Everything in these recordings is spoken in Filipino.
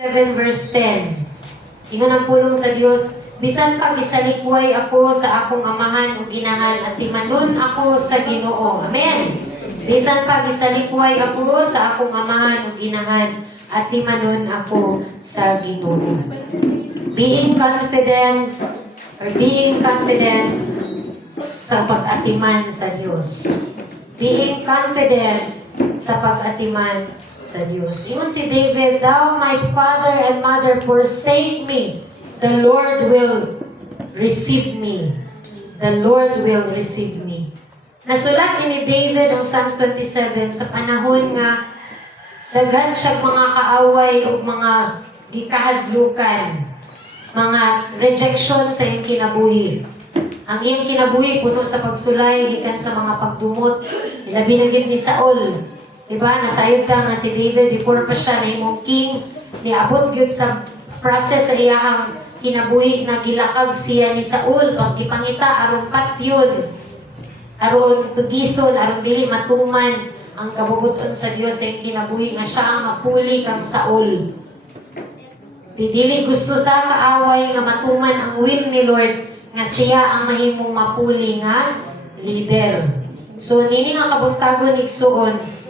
7 verse 10. Ingon ang pulong sa Dios, bisan pag isalikway ako sa akong amahan ug ginahan at timanon ako sa Ginoo. Amen. Bisan pag isalikway ako sa akong amahan ug ginahan at timanon ako sa Ginoo. Being confident sa pag-atiman sa Dios. Being confident sa pag-atiman sa Diyos. Ingon si David, "Thou, my father and mother, forsake me. The Lord will receive me. The Lord will receive me." Nasulat ni David ang Psalms 27 sa panahon nga daghan siya mga kaaway o mga gikahadlukan, mga rejection sa iyang kinabuhi. Ang iyang kinabuhi puno sa pagsulay gikan sa mga pagdumot. Ilabi na gid ni Saul. Diba? Nasayod ka nga si David before pa siya nahimong king. Niabot gyud sa process sa iyang kinabuhi na gilakag siya ni Saul. Pagkipangita aron patyon, aron tugison, aron dili matuman ang kabubuton sa Dios sa kinabuhi nga siya ang mapuli kang Saul. Dili gusto sa kaaway nga matuman ang will ni Lord nga siya ang mahimong mapuli nga leader. So nini nga kabuntagon igsuon,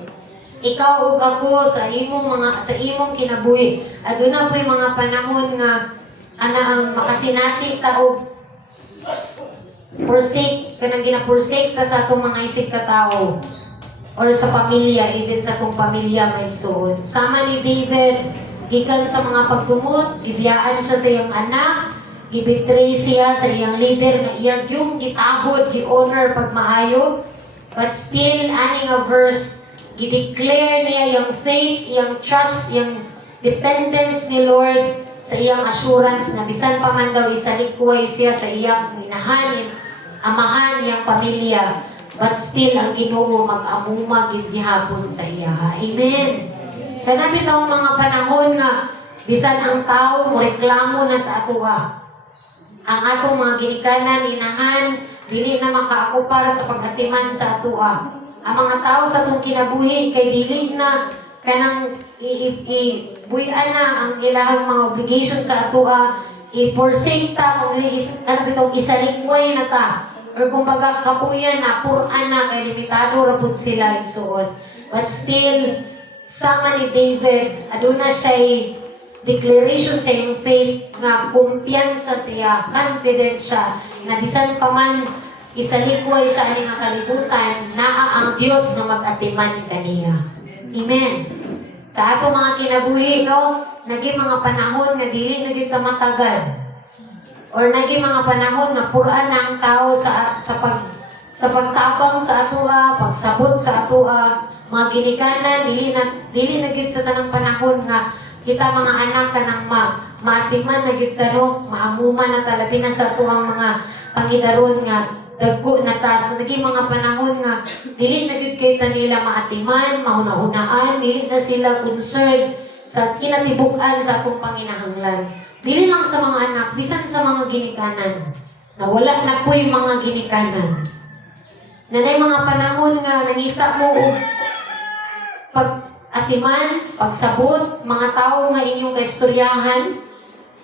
ikaw ug ako sa imong kinabuhi. Aduna po'y mga panahon nga ana ang makasinati ta og forsake kanang gina-forsake ta sa atong mga isig ka tawo or sa pamilya, even sa atong pamilya may igsoon. Sama ni David gikan sa mga pagtumot, gibiyaan siya sa iyang anak, gibetray siya sa iyang leader nga iyang yung gitahod, gi-honor pagmaayo, but still ani nga verse i-declare niya yung faith, yung trust, yung dependence ni Lord sa iyang assurance na bisan pa man daw isalikway siya sa iyang inahan, amahan, iyang pamilya, but still ang Ginoo mag-amumag gihapon sa iya. Amen. Kanabi taong mga panahon nga bisan ang tao mo reklamo na sa atoa. Ang atong mga ginikanan, inahan, dili na makaakupar sa pag-atiman sa atoa. Ang mga tao sa itong kinabuhi kay dili na kanang buhian na ang ilahang mga obligation sa atoa, i-forsake ta kung kanang isalikway na ta or kumbaga kapuyan na, puran na kay limitado ra pud sila igsuon. But still sama ni David aduna siya declaration sa iyang faith nga kumpiyansa siya, confident siya na bisan pa man isalikway siya ani nga kalibutan, naa ang Dios nga mag-atiman kaniya. Amen. Sa ato mga kinabuhi, no, naging mga panahon nga dili na gyud ta matagal. Or naging mga panahon nga puran na ang tao sa pagtabang sa atoa, pagsabot sa atoa, mga ginikanan dili na gyud sa tanang panahon nga kita mga anak kanang maatiman na gyud kano, maamuman na talabi na sa atuang mga pangidaron nga dagko na ta. So naging mga panahon nga dili na gyud kay nila maatiman, mahuna-hunaan, dili na sila concerned sa kinatibuk-an sa atong panginahanglan. Dili lang sa mga anak, bisan sa mga ginikanan. Nawala na po'y mga ginikanan. Nanay mga panahon nga nangita mo pag-atiman, pagsabot, mga tao nga inyong kaistoryahan,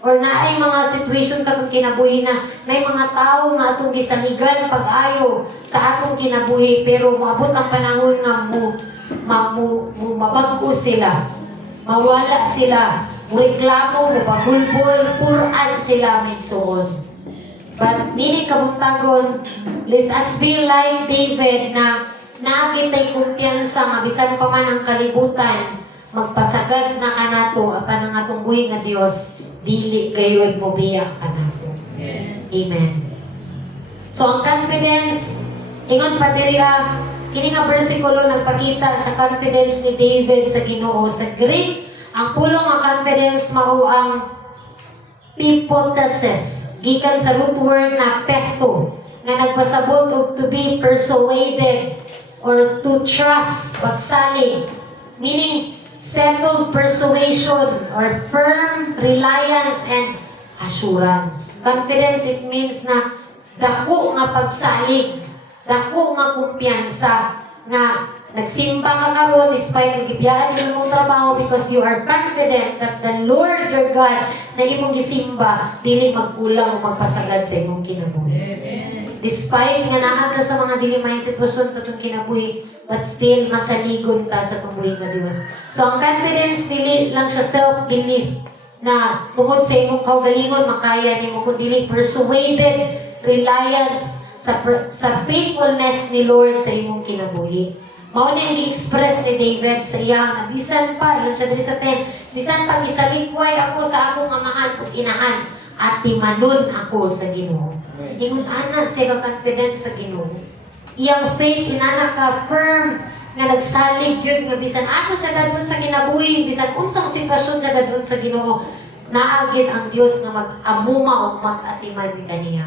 or naay mga situation sa atong kinabuhi na may mga tao nga atong gisaligan pag-ayo sa atong kinabuhi, pero moabot ang panahon nga mabag-o sila, mawala sila, reklamo, mabagulbol, puran sila may suon. But nini kabuntagon, let us be like David na naagitay kumpiyansa nga bisan pa man ang kalibutan, magpasagad na kanato apan ang atong buhi nga Dios dili gayud mo biya kanato. Amen. So ang confidence ingon pa diri kini nga bersikulo nagpakita sa confidence ni David sa Ginoo. Sa Greek, ang pulong nga confidence mao ang hypothesis, gikan sa root word na pekto nga nagpasabot og to be persuaded or to trust, pagsalig, meaning settled persuasion or firm reliance and assurance. Confidence, it means na dako nga pagsalig, dako nga kumpiyansa nga Nagsimba ka karon despite nagibiyaan nimo mong trabaho because you are confident that the Lord your God na imong gisimba dili magkulang o magpasagad sa imong kinabuhi. Despite nga naa ka sa mga dili may sitwasyon sa itong kinabuhi, but still masaligon ta sa itong buhay nga Dios. So ang confidence dili lang siya self-belief na tungod sa imong kaugalingon makaya nimo, kundi persuaded reliance sa faithfulness ni Lord sa imong kinabuhi. Mao na yung i-express ni David sa iyang na bisan pa, yun siya diri sa 10, bisan pa gisalikway ako sa akong amahan ug inahan at timanon ako sa Ginoo. Ingon ana siya ka confident sa Ginoo. Iyang faith inana ka firm nga nagsalig yun nga bisan asa siya dadun sa kinabuhi, bisan unsang sitwasyon siya dadun sa Ginoo, naagid ang Dios nga mag-amuma o mag-atiman kaniya.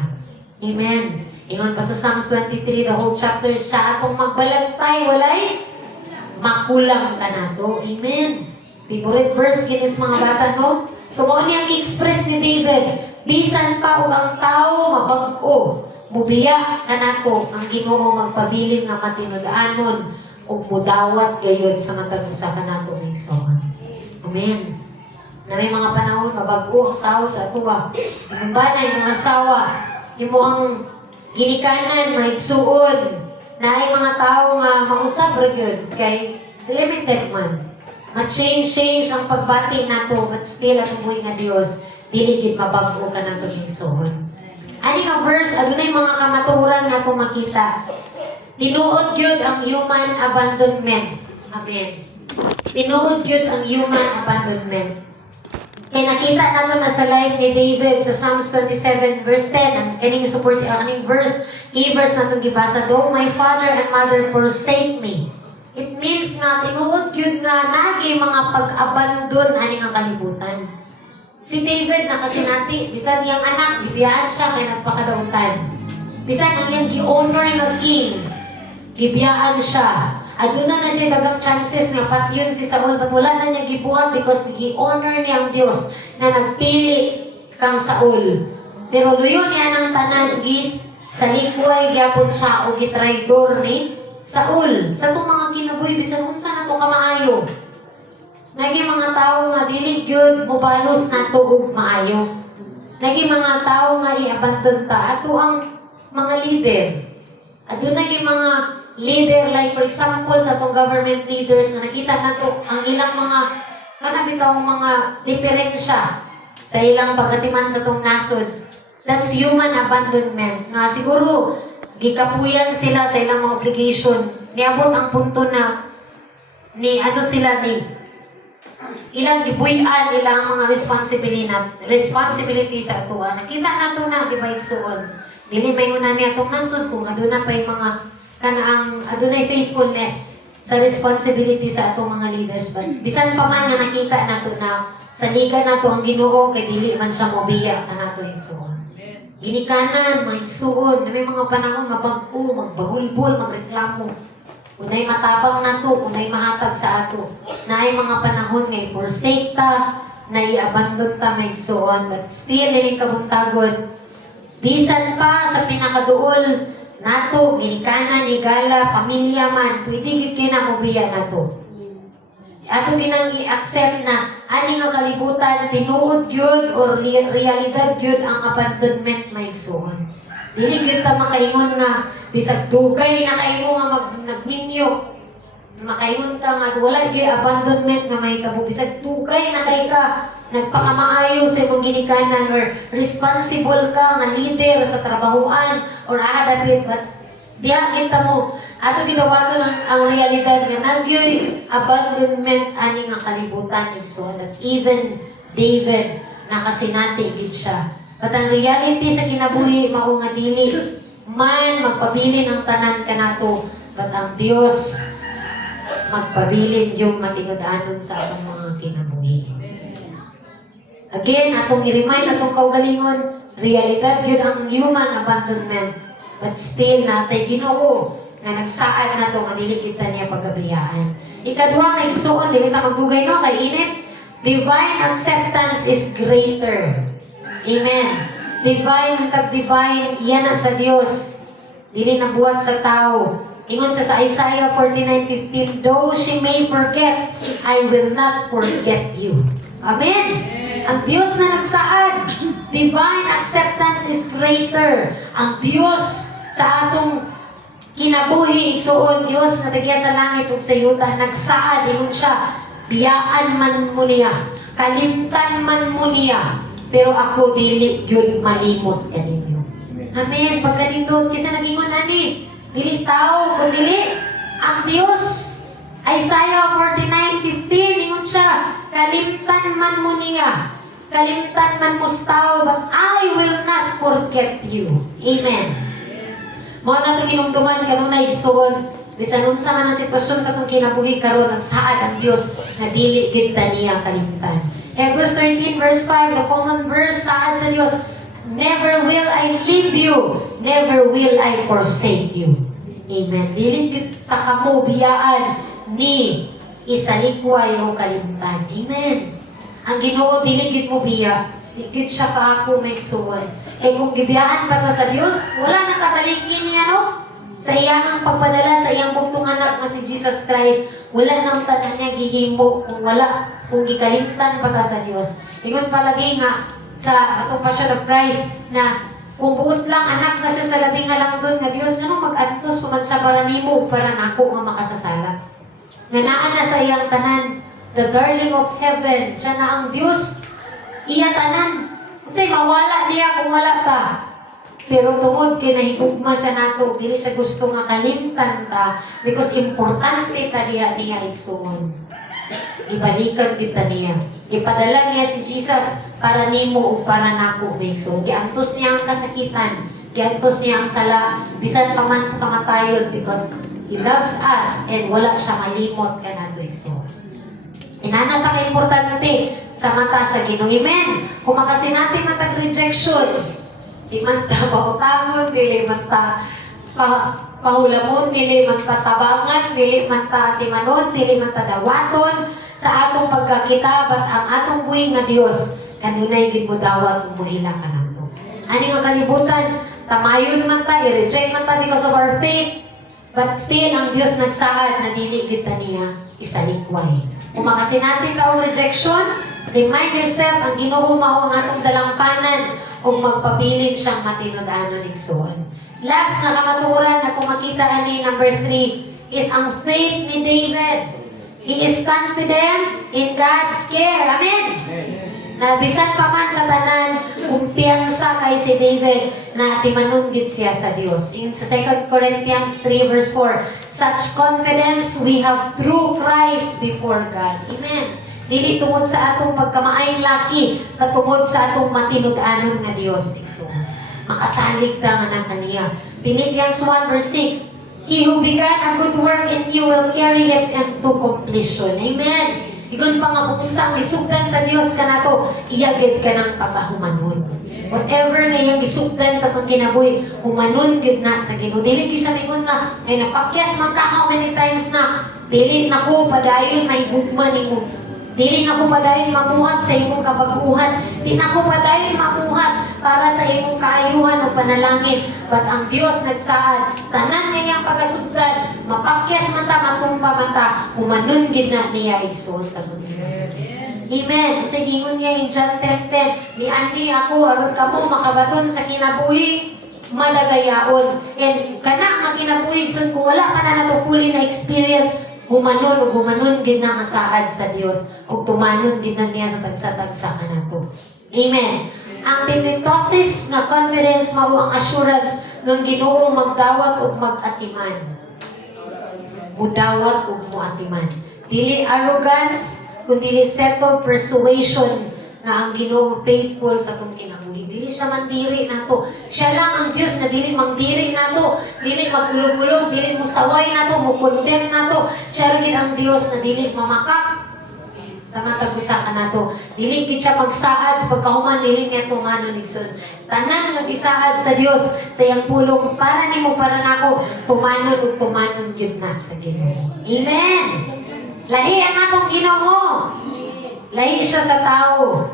Amen. Ingon pa sa Psalms 23, the whole chapter, siya atong magbalantay, walay makulang ka na to. Amen. Favorite verse, kinis mga bata, no? So, mo niyang i-express ni David, bisan pa o ang tao mabag-o, mubiya ka na to, ang Ginoo magpabiling nga matinudaanon o mudawat gayod sa matag usa ka na to ng isongan. Amen. Na may mga panahon, mabag-o ang tao sa atuwa. Ang banay, mga asawa, imo ang ginikanan, mahigsuon, na ay mga tao nga mausap ragyod kay limited man. Ma-change ang pagbati nato, but still atong buhay nga Dios, dili gid mabag-o ka nato higsuon. Ani nga verse, adunay mga kamatuoran nato makita. Tinuod gyud ang human abandonment. Amen. Tinuod gyud ang human abandonment. Kaya nakita nato na sa life ni David sa Psalms 27 verse 10, ang kaning support kaning verse, i-verse natong gibasa, though my father and mother forsake me. It means nga tinuod gyud nga naagi mga pag-abandon ani nga kalibutan. Si David nakasinati, bisan iyang anak gibiyaan siya kay nagpakadautan. Bisan ang iyang gi-honor nga king, gibiyaan siya. Aduna na siya dagang chances nga patyon si Saul, but wala na niya gibuhat because gi-honor niya ang Dios na nagpili kang Saul. Pero luyo niya ng tanan gis sa likway gyapon siya o gitraidor ni Saul. Sa itong mga kinabuhi bisan unsa na to kamaayo. Nagi mga tao nga dili gyud mobalos nato og maayo. Nagi mga tao nga i-abandon ta ato ang mga leader. Aduna gi mga leader, like for example sa itong government leaders na nakita na to ang ilang mga kanabitaw mga diferensya sa ilang pagkatiman sa itong nasod. That's human abandonment. Nga siguro, gikapuyan sila sa ilang mga obligation. Niabot ang punto na ilang gibuyan ilang mga responsibility sa atuan. Nakita na to na, di ba igsuon? Dili may una niya itong nasod kung aduna pa yung mga kanaang adunay faithfulness sa responsibility sa atong mga leaders. But bisan pa man nga nakita nato na sa liga nato ang Ginoo kay dili man siya mobiya kanato igsuon. Ginikanan, maigsuon, na may mga panahon mabag-o, magbahulbol, magreklamo. Unay matabang nato, unay mahatag sa ato. Na ay mga panahon nga forsake ta, na i-abandon ta maigsuon, but still ini kabuntagon. Bisan pa sa pinakaduol nato, ginikanan, igala, pamilya man, pwede gid kinamobiya nato. Ato ginang i-accept na ani nga kalibutan, tinuod yun or realidad yun ang abandonment maigsuon. Dili gyud ta makaingon nga, bisag dugay na kaimo nga nagminyo. Makaingon ka nga, wala gyud abandonment nga mahitabo. Bisag dugay na kay ka, nagpakamaayo sa imong ginikanan or responsible ka nga leader sa trabahoan or ahadapit, but diha kita mo ato gidawaton ang realidad nga nagyoy abandonment ani nga kalibutan so that even David nakasinati gid siya. But ang reality sa kinabuhi mao nga dili man magpabilin ang tanan kanato, but ang Dios magpabilin yung matinud-anon sa atong mga kinabuhi. Again, atong i-remind atong kaugalingon, realidad yun ang human abandonment. But still, natay Ginoo nga nagsaad na to nga dili kita niya pagabiyaan. Ikaduha nga igsuon, dili ta magdugay no kay init. Divine acceptance is greater. Amen. Divine, matag divine, iyan na sa Dios. Dili nabuhat sa tao. Ingon siya sa Isaiah 49:15, though she may forget, I will not forget you. Amen. Ang Diyos na nagsaad, divine acceptance is greater. Ang Diyos sa atong kinabuhi, igsuon, Diyos na nagya sa langit ug sa yuta, nagsaad, ingon siya, biyaan man mo niya, kalimtan man mo niya, pero ako dili gyud malimot kaninyo. Amen. Pagkanindot kisa nagingon ani, dili tao kun dili ang Dios. Isaiah 49:15 ingon siya, kalimtan man mo niya, kalimtan man mo tao, but I will not forget you. Amen. Mao na itong inumduman kanunay igsuon, bisan unsa man ang sitwasyon sa itong kinabuhi karon, nagsaad ang Dios na dili gid ta niya kalimtan. Hebrews 13:5, the common verse, saad sa Dios, never will I leave you, never will I forsake you. Amen. Dili gid ta kamo biyaan ni isalikway o kalimtan. Amen. Ang Ginoo dili gid mo biya, gid siya kaako may igsuon. Kung gibiyaan pa ta sa Dios, wala na kabalikin niya, no? Sa iyang pagpadala sa iyang bugtong anak nga si Jesus Christ, wala nang tanan niya gihimo kung gikalimtan pa ta sa Dios. Ingon palagi nga sa atong Passion of Christ na kung buot lang anak na siya sa labing halangdon nga Dios, ngano mag-antos pa man siya para nimo para nako nga makasasala. Nga naa na sa iyang tanan, the darling of heaven, siya na ang Dios, iya tanan. Kasi mawala niya kung wala ta. Pero tungod kinahigugma siya nato, dili siya gusto nga kalimtan ta because importante ta niya igsuon. Ibalikan kita niya. Ipadala niya si Jesus para nimo o para nako igsuon. Giantos niya ang kasakitan, giantos niya ang sala, bisan pa man sa kamatayon because He loves us and wala siya malimot kanato igsuon. Inana ta ka importante sa mata sa Ginoo. Amen. Kung makasin natin matag rejection, di man ta mautangon, dili man ta pahulamon, dili man ta tabangan, dili man ta timanon, dili man ta dawaton sa atong pagkakita, but ang atong buhi nga Dios kanunay gid mo dawat mo ila kanako. Ani nga kalibutan, tamayon man ta, i-reject man ta because of our faith, but still ang Dios nagsaad na dili gid ta niya isalikway. Kung makasin natin taong rejection, remind yourself, ang Ginoo mao ang atong dalampanan ug magpabilin siyang matinud-anon igsuon. Last nga kamatuoran na kung makita ani number 3 is ang faith ni David. He is confident in God's care. Amen. Na bisan pa man sa tanan, kumpiyansa kay si David na timanon gid siya sa Dios. In sa 2 Corinthians 3 verse 4, such confidence we have through Christ before God. Amen. Dili tungod sa atong pagkamaayong laki, katungod sa atong matinud-anon nga Dios. Makasalig ta nga na kaniya. Philippians 1 verse 6, he who began a good work in you will carry it into completion. Amen. Igon pa nga kung saan gisugdan sa Dios kanato, iyagid ka ng pagkahumanon. Whatever nga iyang gisugdan sa itong kinabuhi, humanon gid na sa Ginoo. Dili siya mingon nga, ay napakyas magka how many times na, dili na ko padayon mahigugma nimo. Dili na ko padayon mamuhat sa imong kabaguhan. Dili na ko padayon mamuhat para sa imong kaayuhan o panalangin. But ang Dios nagsaad, tanan ngayang pagasugdan, mapakyas man ta, matumba man ta, humanon gid na niya igsuon sa mundo. Amen. Sa gingon niya in John 10:10, ni ani ako aron kamo makabaton sa kinabuhi madagayaon. And kana nga kinabuhi sun kung wala ka na nato fully na experience, humanon gid na nga saad sa Dios ug tumanon gid na niya sa tagsa-tagsa kanato. Amen. Ang Pentecost nga confidence mao ang assurance ng Ginoo magdawat ug mag-atiman. Mudawat ug moatiman. Dili arrogance, kundi settled persuasion nga ang Ginoo faithful sa atong kinabuhi. Dili siya mandiri nato. Siya lang ang Dios na dili mandiri nato, dili magulog-ulog, dili musaway nato, mo-condemn nato. Siya rin ang Dios na dili mamakak sa matag usa ka nato. Dili gid siya magsaad pagkahuman dili niya tumanon igsoon. Tanan nga gisaad sa Dios sa iyang pulong para nimo para nako, tumanon ug tumanon gid na sa Ginoo. Amen. Lahi ang atong Ginoo. Lahi siya sa tao.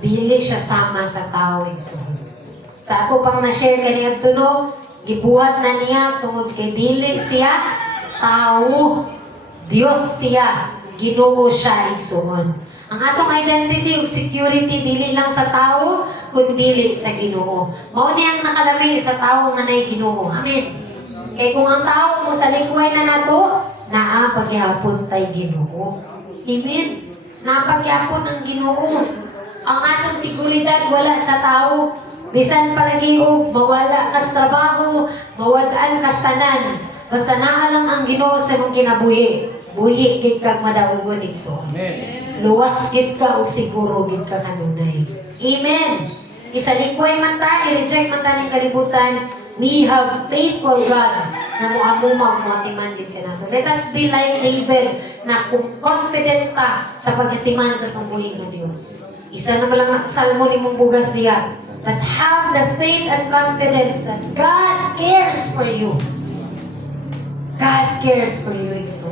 Dili siya sama sa tao igsoon. Sa ato pang na-share kaniadto no, Gibuhat na niya tungod kay dili siya tao. Dios siya. Ginoo siya igsuon. Ang atong identity ug security dili lang sa tao kundi dili sa Ginoo. Mao ni ang nakalami sa tao nga nay Ginoo. Amen. Kay kung ang tao mo sa likway na nato, naa pagyapon tay Ginoo. Amen. Napagyapon ang Ginoo. Ang atong seguridad wala sa tao. Bisan palagi og mawala kas trabaho, mawad-an kas tanan. Basta naa lang ang Ginoo sa imong kinabuhi. Buhi gid kag madaugon igsoon. Amen. Luwas gid ka og siguro gid ka kanunay. Amen. Isalikway man ta, i-reject man ta ning kalibutan, we have faithful God na moamumag mo atiman gid kanato. Let us be like David na confident ta sa pagatiman sa tungkulin ng Dios. Isa na lang salmo nimong bugas diya. But have the faith and confidence that God cares for you. God cares for you, Igso.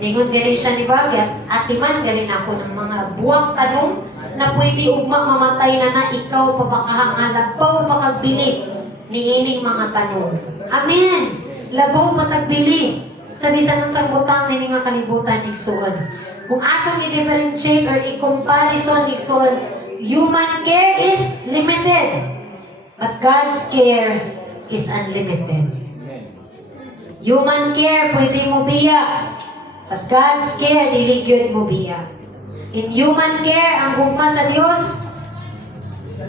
Ningon galing siya ni Bagat, atiman galing ako ng mga buwang tanong na pwede ugma mamatay na ikaw papakahang labaw pakagbili ni ining mga tanong. Amen! Labaw patagbili. Sabi sa nang sangbutang ni nga kalibutan, Igsoon. Kung atong i-differentiate or i-comparison, Igsoon, human care is limited, but God's care is unlimited. Human care, pwede mo biya, but God's care, dili gyud mo biya. In human care, ang gugma sa Dios,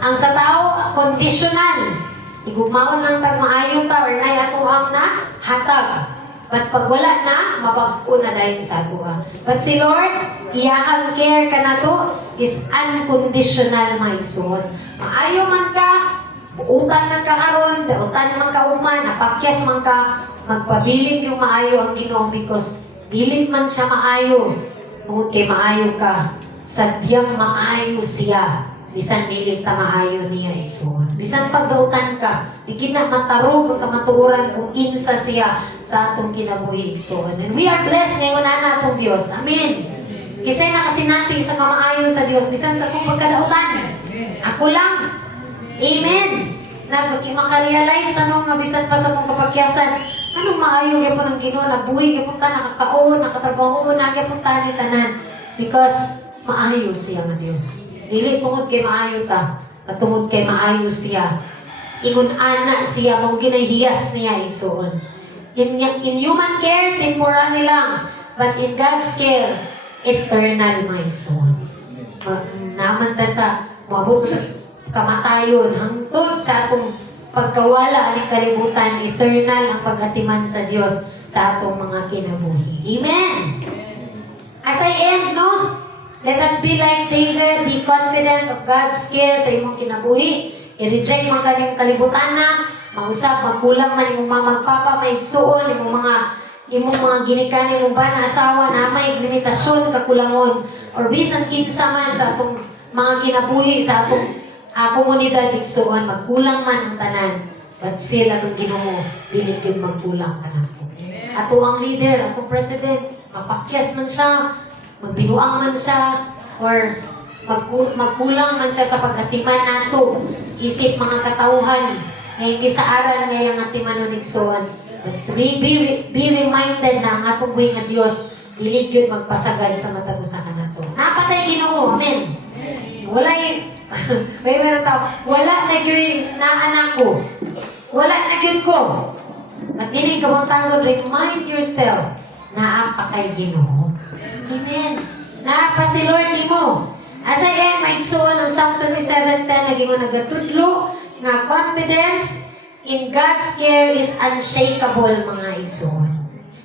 ang sa tao, conditional. Igugmaon lang tag maayo ta or nay atuang na hatag. But pag wala na, mabag-o na dahil sa atua. But si Lord, iyahang care ka na to is unconditional, my son. Maayo man ka, utan man ka karon, utan man ka uma, napakyas man ka, magpabiling yung maayo ang Ginoo because dilit man siya maayo. Tungod kay maayo ka, sadyang maayo siya. Bisan dilit ta maayo niya igsoon. Bisan pagdautan ka, di na matarog ang kamatuoran kung kinsa siya sa atong kinabuhi igsoon. And we are blessed ngayon na natong Dios. Amen. Kasi nakasinati sa kamaayo sa Dios bisan sa kong pagkadautan. Ako lang. Amen. Na makarealize tanong nga bisan pa sa kong kapakyasan, anong maayo gyapon ang Ginoo na buhi gyapon ta nakakaon, nakatrabaho na gyapon ta ni tanan because maayo siya nga Dios. Dili tungod kay maayo ta, patungod kay maayo siya. Ingon ana siya mong ginahiyas niya igsoon. In human care, temporary lang, but in God's care, eternal, my son. Naman ta sa mabot ta sa kamatayon hangtod sa atong pagkawala aning kalibutan, eternal ang pagatiman sa Dios sa atong mga kinabuhi. Amen. As I end, no? Let us be like David, be confident of God's care sa imong kinabuhi. I-reject man kanyang kalibutan na, mausap, magkulang man imong mamagpapa, may igsuon, imong mga ginikanin imong ba na asawa na may limitasyon, kakulangon, or bisan kinsa man sa atong mga kinabuhi, sa atong komunidad igsuon, magkulang man ang tanan, but still atong Ginoo, dili gyud magkulang tanan po. Ato ang leader, atong president, mapakyas man siya, magbinuang man siya, or magkulang man siya sa pag-atiman nato, isip mga katauhan, ngayon gisaaran ngayang atiman nun igsoon. But be reminded na ang atong buhay nga Diyos, dili gyud magpasagad sa matag usahan nato. Napatay Ginoo, amen. Wala meron tao, wala na gyud na anak ko. Wala na gyud ko. At dinig kabuntagon, remind yourself na apa kay Ginoo. Amen. Naapa si Lord nimo. As I end, my soul, ng Psalms 27:10, naging mo nagatudlo na confidence in God's care is unshakable, mga igsoon.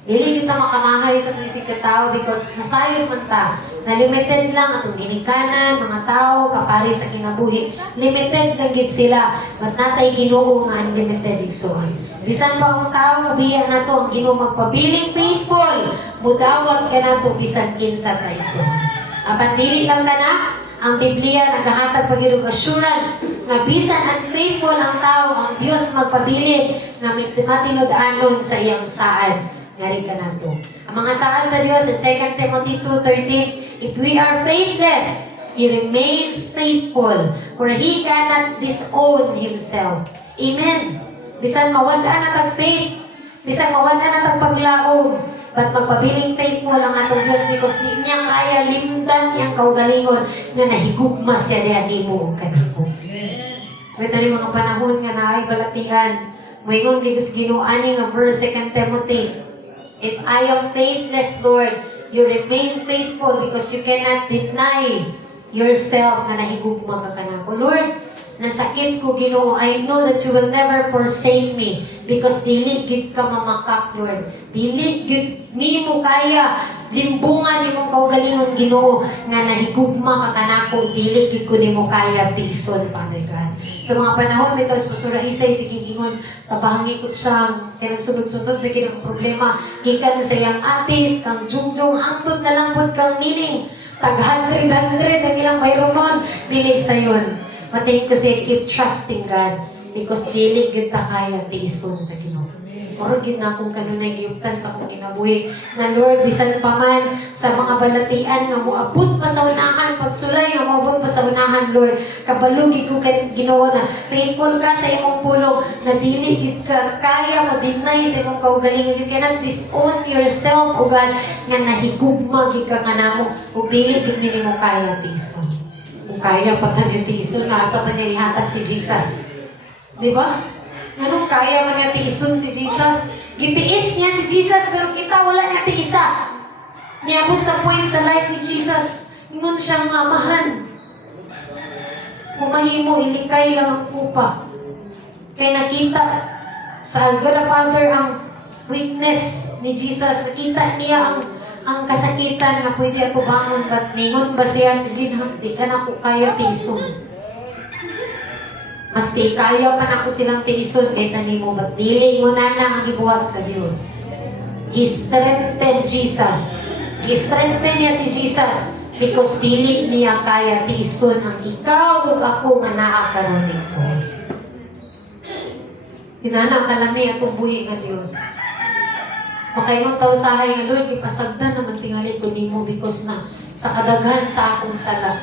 Dili kita makamahay sa mga isig katao because nasayod man ta na limited lang atong ginikanan, mga tao, kapari sa kinabuhi. Limited lang gid sila. But natay Ginoo nga unlimited igsoon. Bisan pa ang tao, mubiya na to ang Ginoo magpabiling faithful. Mudawat ka na to bisan kinsa ka igsoon. Apan dili lang ka na, ang Biblia naghahatag pagirog assurance nga bisan unfaithful ang tao, ang Dios magpabilin nga matinud-anon sa iyang saad. Ngari ka na to. Ang mga saad sa Diyos in 2 Timothy 2:13, if we are faithless, He remains faithful, for He cannot disown Himself. Amen. Bisan mawala na tag faith. Bisan mawala na tag paglaom. But magpabiling faithful ang atong Diyos because di niya kaya limdan niyang kaugalingon nga nahigugma siya diyan nimo ug kanimo. May tani mga panahon nga naay balatian. Moingon gigus Ginoo ani nga verse 2 Timothy. If I am faithless, Lord, you remain faithful because you cannot deny yourself nga nahigugma ka kanako. Lord, nasakit ko Ginoo. I know that you will never forsake me because dili gid ka mamakak, Lord. Dili gid nimo kaya limbungan imong kaugalingon Ginoo nga nahigugma ka kanako. Dili gid ko nimo kaya tison, Father God. Sa mga panahon bitaw sa Pastor Isay sige gingon tabahangi ko siya kanang sunod-sunod na kinang problema gikan sa iyang atis kang jungjong hangtod na lang pud kang nining tag 100 ang ilang bayronon dili sayon. Matay kasi keep trusting God because dili gid ta kaya tiison sa Ginoo. Moro gid na akong kanunay giyuptan sa akong kinabuhi na Lord bisan pa man sa mga balatian nga moabot pa sa unahan pagsulay nga moabot pa sa unahan Lord kabalo gid ko Ginoo na faithful ka sa imong pulong na dili gid ka kaya ma-deny sa imong kaugalingon. You cannot disown yourself o God nga nahigugma gid ka kanamo ug dili gid nimo kaya tiison. Kung kaya patanitiso, nasa panirihatag si Jesus. Di ba? Anong kaya man niya tiison si Jesus? Gitiis niya si Jesus, pero kita wala niya tiisa. Niabot sa point sa life ni Jesus, ingon siyang amahan. Kumahimo, ilikay lang ang kupa. Kaya nakita sa God the Father ang weakness ni Jesus. Nakita niya ang kasakitan nga pwede ako bangon, but ningon ba siya, sige na, di ka na ako kaya tiison. Mas di kaya pa na ako silang tiison kaysa nimo, but dili mo na ang gibuhat sa Dios. He strengthened Jesus. He strengthened niya si Jesus because dili niya kaya tiison ang ikaw ug ako nga naa karon igsoon. Tinana kalami atong buhi nga Dios. Makaingon taw sahay nga Lord, gipasagdan naman tingali ko nimo because na sa kadaghan sa akong sala.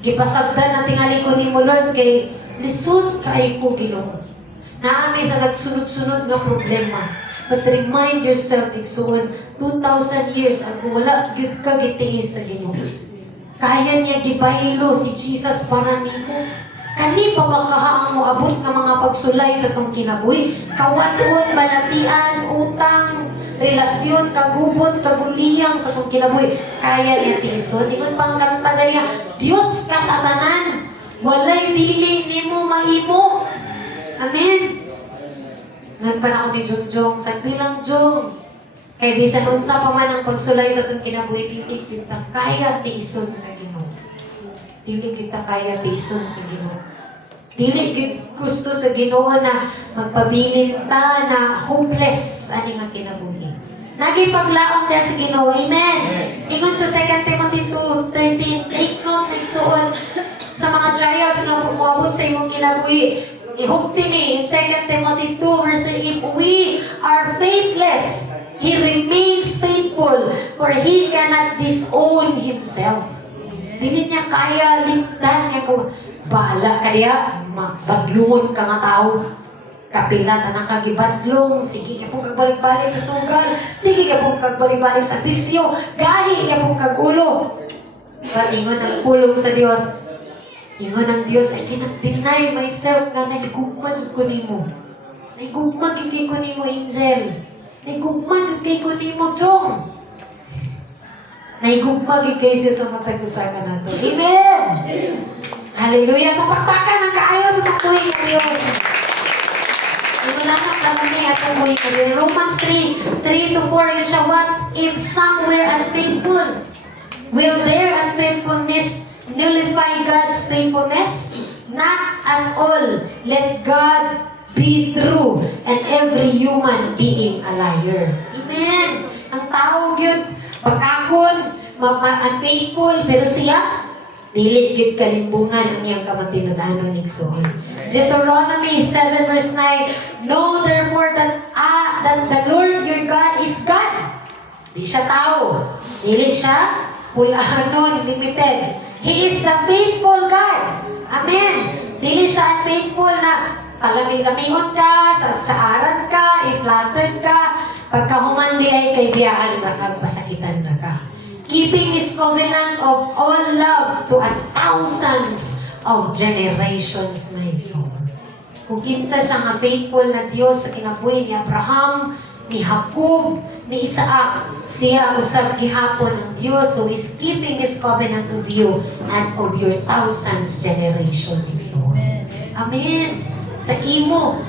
Gipasagdan na tingali ko nimo Lord kay lisod kay ko Ginoo. Naami sa nagsunod-sunod nga problema. But remind yourself, igsuon, 2,000 years ago, wala gid ka gitiis sa Ginoo. Kaya niya gibaylo si Jesus para nimo. Kani pa ba kahaang mo abot nga mga pagsulay sa tong kinabuhi? Kawadon, balatian, utang, relasyon, kagubot, kaguliyang sa tong kinabuhi. Kaya niya tiison. Ingon pang kanta ganiya, Dios ka sa tanan. Walay dili nimo mahimo. Amen. Ngan pa na ako ni Jongjong, sagdi lang Jong. Kay bisan unsa pa man ang pagsulay sa tong kinabuhi, dili kita kaya tiison sa Ginoo. Dili kita kaya tiison sa Ginoo. Dili gid gusto sa Ginoo na magpabilin ta na hopeless ani nga kinabuhi. Nagipaglaom ta sa Ginoo. Amen. Ingon sa 2 Timothy 2:13, take note igsuon sa mga trials nga moabot sa imong kinabuhi. I-hope ni in 2 Timothy 2 verse 3, if we are faithless, He remains faithful, for He cannot disown Himself. Dili niya kaya limtan niya kung bahala ka diya, magbadlungon ka nga tao. Kapila ta nang kagibadlong, sige ka pong kagbalik-balik sa sugal, sige ka pong kagbalik-balik sa bisyo, gahi ka pong kagulo. Ingon ang pulong sa Dios. Ingon ang Dios, I cannot deny myself na nahigugma jud ko nimo. Nahigugma gid ko nimo, Angel. Nahigugma jud ko nimo, Chong. Nahigugma gid kay siya sa matag usa ka nato. Amen. Hallelujah. Kapakpakan ang kaayo sa tuig ng Dios. Inulangan kami at tuig ng Dios. Romans 3:3-4 yun siya. What if some were unfaithful? Will their unfaithfulness nullify God's faithfulness? Not at all. Let God be true and every human being a liar. Amen. Ang tao yun, pagkakon, unfaithful, pero siya, dili gid kalimbungan ang iyang kamatinudanon igsoon. Deuteronomy 7 verse 9, know therefore that the Lord your God is God. Di siya tao. Dili siya pulahanon, limited. He is the faithful God. Amen. Dili siya unfaithful na palamig-lamihon ka, sa aran ka, i-flattered ka, pagka humandi ay kaibiyaan na kag pasakitan na ka. Keeping His covenant of all love to 1,000s of generations, my soul. Kung kinsa siya nga faithful na Dios sa kinabuhi ni Abraham, ni Jacob, ni Isaac, siya usab gihapon ang Dios who is keeping His covenant of you and of your 1,000s generation. Amen. Sa imo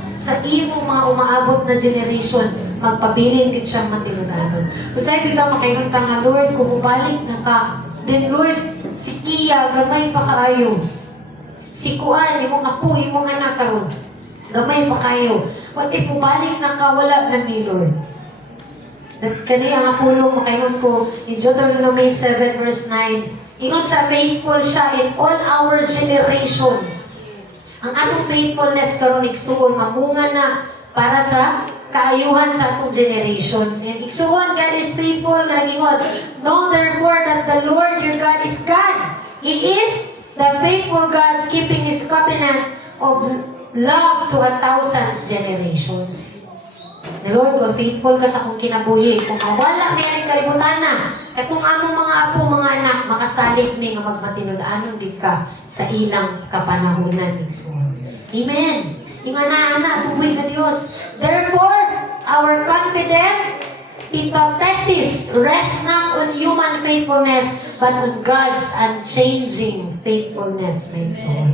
mga umaabot na generation, magpabilin din siyang matinudanon. Usay bitaw makaingon ka nga, Lord, kung ubalik na ka, then Lord, si Kia, gamay pa kaayo. Si Kuan, imong apo, imong anak karon, gamay pa kayo. What if mubalik na ka, wala na mi, Lord. Kaniya nga pulong makaingon ko in Deuteronomy 7 verse 9. Ingon siya, faithful siya in all our generations. Ang atong faithfulness karon igsuon mamunga na para sa kaayuhan sa atong generations. And igsuon, God is faithful, nga nagingon, know therefore that the Lord your God is God. He is the faithful God, keeping His covenant of love to 1,000s generations. The Lord, kung faithful ka sa kong kinabuhi, kung wala may aning kalibutan na, katong among mga apo, mga anak, makasalit ni nga magmatinud-anon din ka sa ilang kapanahunan. Amen. Yung ana-ana, tubuhin na Diyos. Therefore, our confident hypothesis rests not on human faithfulness, but on God's unchanging faithfulness, my soul.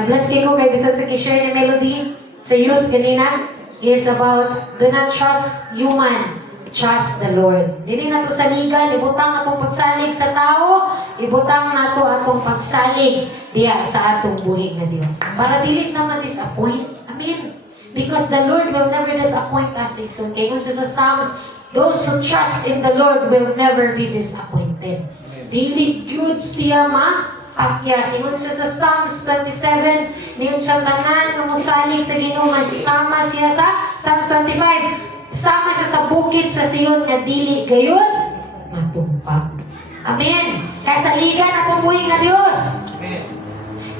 Na-bless kayo kay bisan sa kishare ni Melody sa youth kanina is about do not trust human, trust the Lord. Dili na to saligan, ibutang atong pagsalig sa tao, ibutang nato atong pagsalig diya sa atong buhi nga Dios. Para dili na ma-disappoint. Amen. Because the Lord will never disappoint us. So, kaya kung siya sa Psalms, those who trust in the Lord will never be disappointed. Dili jud siya ma-akyas. Ingon siya sa Psalms 27, niyon siya tanan nga mosalig sa Ginoo, sama siya sa Psalms 25. Sama siya sa bukid sa Sion nga dili gayon matumpag. Amen. Kasaligan atong buhi nga Dios. Amen.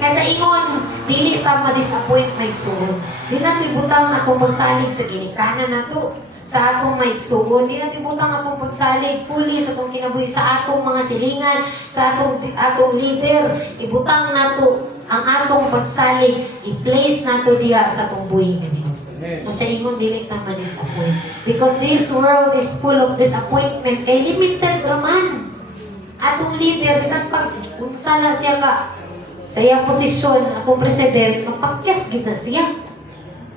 Kaya ingon, dili ta ma-disappoint may suon. Di nato ibutang atong pagsalig sa ginikanan nato, sa atong may suon. Di nato ibutang atong pagsalig fully sa atong kinabuhi, sa atong mga silingan, sa atong leader. Ibutang nato ang atong pagsalig, i-place nato diha sa atong buhi nga Dios. Basta ingon dili ta ma-disappoint. Because this world is full of disappointment. Kay limited raman. Atong leader, bisan pag unsa na siya ka sa iyang posisyon, atong president, mapakyas gid na siya.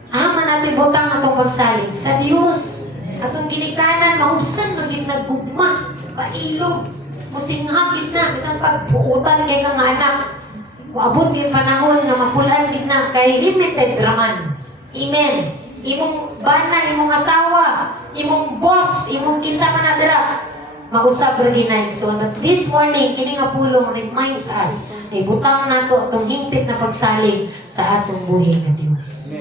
Man natin butang atong pagsalig sa Dios. Atong ginikanan, maubsan maging naggugma, pailog, musinghag gid na, bisan pag puutan kay kang anak. Waabot kay panahon nga mapulan gid na kay limited raman. Amen. Imong bana, imong asawa, imong boss, imong kinsa man na dira, mausab ra ginayson. But this morning, kini nga pulong reminds us na ibutang nato atong hingpit na pagsalig sa atong buhi nga Dios.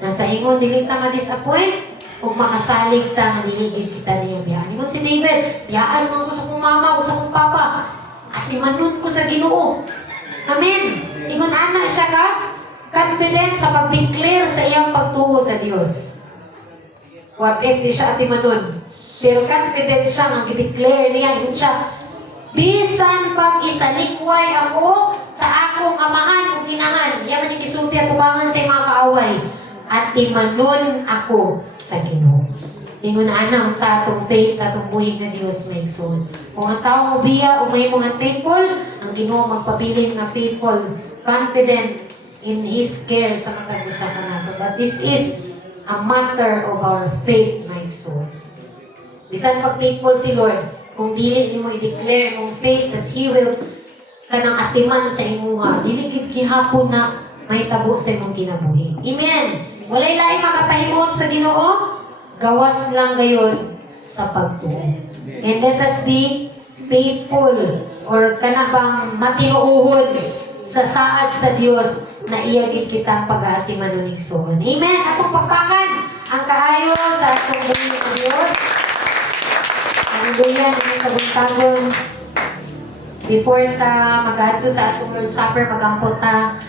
Nasa ingon dili ta ma-disappoint ug makasalig ta nga dili gid kita niya biyan. Ingon si David, biyaan man ko sa kong mama o sa kong papa at imanon ko sa Ginoo. Amen. Ingon ana siya ka confident sa pag-declare sa iyang pagtuo sa Dios. What if di siya atimanon? Pero confident siya nga i-declare niya, yun siya, bisan pag isalikway ako sa akong amahan o tinahan, yaman yung isulti at tubangan sa mga kaaway, at imanon ako sa Ginoo. Ingon na ang tatong faith sa atong buhi nga Dios may soul. Kung ang tao mo biya o may mga faithful, ang Ginoo magpabilin na faithful, confident in His care sa matag-usapan nato. But this is a matter of our faith, my soul. Bisan pag faithful si Lord, kung dili nimo i-declare mong faith that He will kanang atiman sa imuha, dili gid gihapon na may tabo sa imong kinabuhi. Amen. Walay lain makapahimot sa Ginoo, gawas lang gayon sa pagtuo. And let us be faithful or kanabang matinuuhon sa saad sa Dios na iyagid kitang pag-aatiman ng igsoon. Amen. Atong pagpakan ang kaayo sa atong buhi ng Dios. Hallelujah, ang tabong-tabong. Before ta mag-ato sa atong Lord's Supper, magampot ta